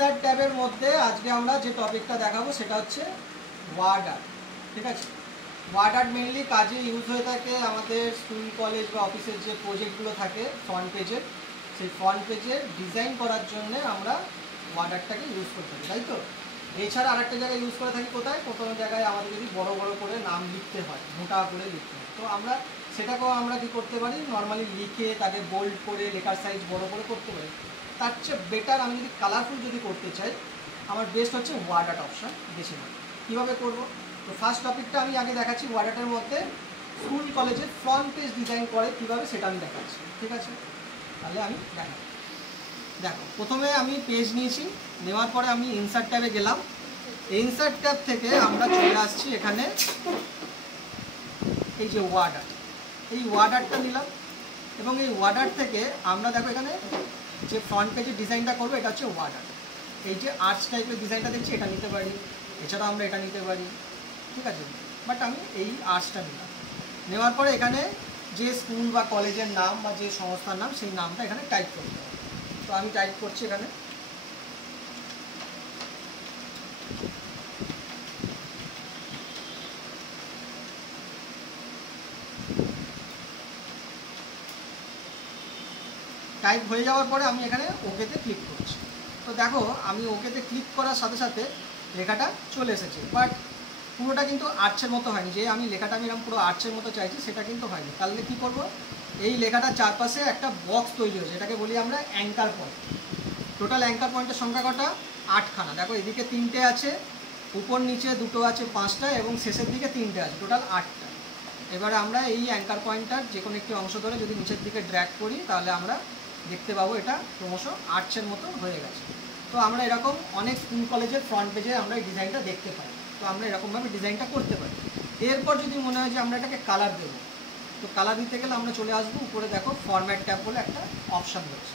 Insert ট্যাবের মধ্যে আজকে আমরা যে টপিকটা দেখাবো সেটা হচ্ছে ওয়ার্ড আর্ট। ঠিক আছে, ওয়ার্ড আর্ট মেনলি কাজে ইউজ হয়ে থাকে আমাদের স্কুল কলেজ বা অফিসের যে প্রজেক্টগুলো থাকে ফ্রন্ট পেজের, সেই ফ্রন্ট পেজের ডিজাইন করার জন্য আমরা ওয়ার্ড আর্টটাকে ইউজ করতে থাকি, তাই তো। এছাড়া আরেকটা জায়গায় ইউজ করে থাকি কোথায়, কোনো জায়গায় আমাদের যদি বড় বড় করে নাম লিখতে হয়, মোটা করে লিখতে হয়, তো আমরা সেটাকেও আমরা কী করতে পারি, নর্মালি লিখে তাকে বোল্ড করে লেখার সাইজ বড় করে করতে পারি। তার চেয়ে বেটার আমি যদি কালারফুল যদি করতে চাই, আমার বেস্ট হচ্ছে ওয়ার্ড আর্ট অপশান বেছে নেব। কীভাবে করবো, তো ফার্স্ট টপিকটা আমি আগে দেখাচ্ছি। ওয়ার্ড আর্টের মধ্যে স্কুল কলেজের ফ্রন্ট পেজ ডিজাইন করে কীভাবে সেটা আমি দেখাচ্ছি। ঠিক আছে, তাহলে আমি দেখাচ্ছি। দেখো, প্রথমে আমি পেজ নিয়েছি, নেওয়ার পরে আমি ইনসার্ট ট্যাবে গেলাম। ইনসার্ট ট্যাব থেকে আমরা চলে আসছি এখানে এই যে ওয়ার্ড আর্ট, এই ওয়ার্ড আর্টটা নিলাম এবং এই ওয়ার্ড আর্ট থেকে আমরা দেখো এখানে যে ফ্রন্ট পেজের ডিজাইনটা করবো এটা হচ্ছে ওয়ার্ড আর্ট। এই যে আর্টস টাইপের ডিজাইনটা দেখছি এটা নিতে পারি, এছাড়াও আমরা এটা নিতে পারি। ঠিক আছে, বাট আমি এই আর্টসটা নিলাম। নেওয়ার পরে এখানে যে স্কুল বা কলেজের নাম বা যে সংস্থার নাম সেই নামটা এখানে টাইপ করতে হবে। তো আমি টাইপ করছি এখানে। টাইপ হয়ে যাওয়ার পরে আমি এখানে ওকেতে ক্লিক করছি। তো দেখো, আমি ওকেতে ক্লিক করার সাথে সাথে লেখাটা চলে এসেছে, বাট পুরোটা কিন্তু আর্টসের মতো হয়নি। যে আমি লেখাটা আমি এরকম পুরো আর্টসের মতো চাইছি সেটা কিন্তু হয়নি। তাহলে কী করবো, এই লেখাটার চারপাশে একটা বক্স তৈরি হয়েছে, এটাকে বলি আমরা অ্যাঙ্কার পয়েন্ট। টোটাল অ্যাঙ্কার পয়েন্টের সংখ্যা কটা, 8খানা। দেখো, এদিকে 3টে আছে, উপর নিচে 2টো আছে 5টা, এবং শেষের দিকে 3টে আছে, টোটাল 8টা। এবারে আমরা এই অ্যাঙ্কার পয়েন্টটার যে কোনো একটি অংশ ধরে যদি নিচের দিকে ড্র্যাগ করি তাহলে আমরা দেখতে পাবো এটা ক্রমশ আর্টসের মতো হয়ে গেছে। তো আমরা এরকম অনেক স্কুল কলেজের ফ্রন্ট পেজে আমরা এই ডিজাইনটা দেখতে পাই। তো আমরা এরকমভাবে ডিজাইনটা করতে পারি। এরপর যদি মনে হয় যে আমরা এটাকে কালার দেবো, তো কালার দিতে গেলে আমরা চলে আসবো উপরে, দেখো ফরম্যাট ট্যাব বলে একটা অপশান রয়েছে।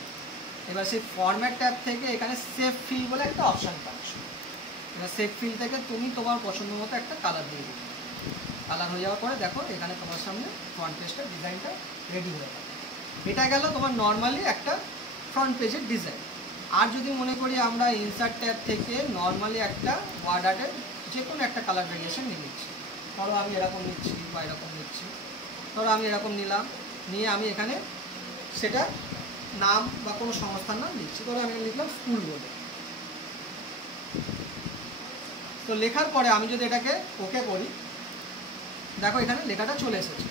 এবার সেই ফরম্যাট ট্যাব থেকে এখানে সেভ ফিল বলে একটা অপশান পাচ্ছ। এবার সেভ ফিল থেকে তুমি তোমার পছন্দ মতো একটা কালার দিয়ে দিবে। কালার হয়ে যাওয়ার পরে দেখো এখানে তোমার সামনে ফ্রন্ট পেজটা ডিজাইনটা রেডি হয়ে যাবে। এটা গেল তোমার নর্মালি একটা ফ্রন্ট পেজের ডিজাইন। আর যদি মনে করি আমরা ইনসার্ট ট্যাব থেকে নর্মালি একটা ওয়ার্ড আর্টের যে কোনো একটা কালার ভেরিয়েশন নিয়ে নিচ্ছি। ধরো আমি এরকম নিচ্ছি বা এরকম নিচ্ছি, ধরো আমি এরকম নিলাম, নিয়ে আমি এখানে সেটা নাম বা কোনো সংস্থার নাম লিখছি। ধরো আমি লিখলাম স্কুল বলে। তো লেখার পরে আমি যদি এটাকে ওকে করি, দেখো এখানে লেখাটা চলে এসেছে।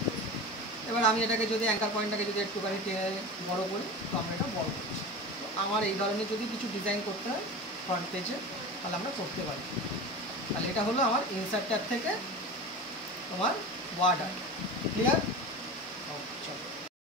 এবার আমি এটাকে যদি অ্যাঙ্কার পয়েন্টটাকে যদি একটুখানি টেনে বড় করি, তো আমরা এটা বড় করছি। তো আমার এই ধরনের যদি কিছু ডিজাইন করতে হয় ফ্রন্ট পেজে, তাহলে আমরা করতে পারি। তাহলে এটা হলো আমার ইনসার্ট ট্যাব থেকে তোমার ওয়ার্ড আর্ট। ক্লিয়ার?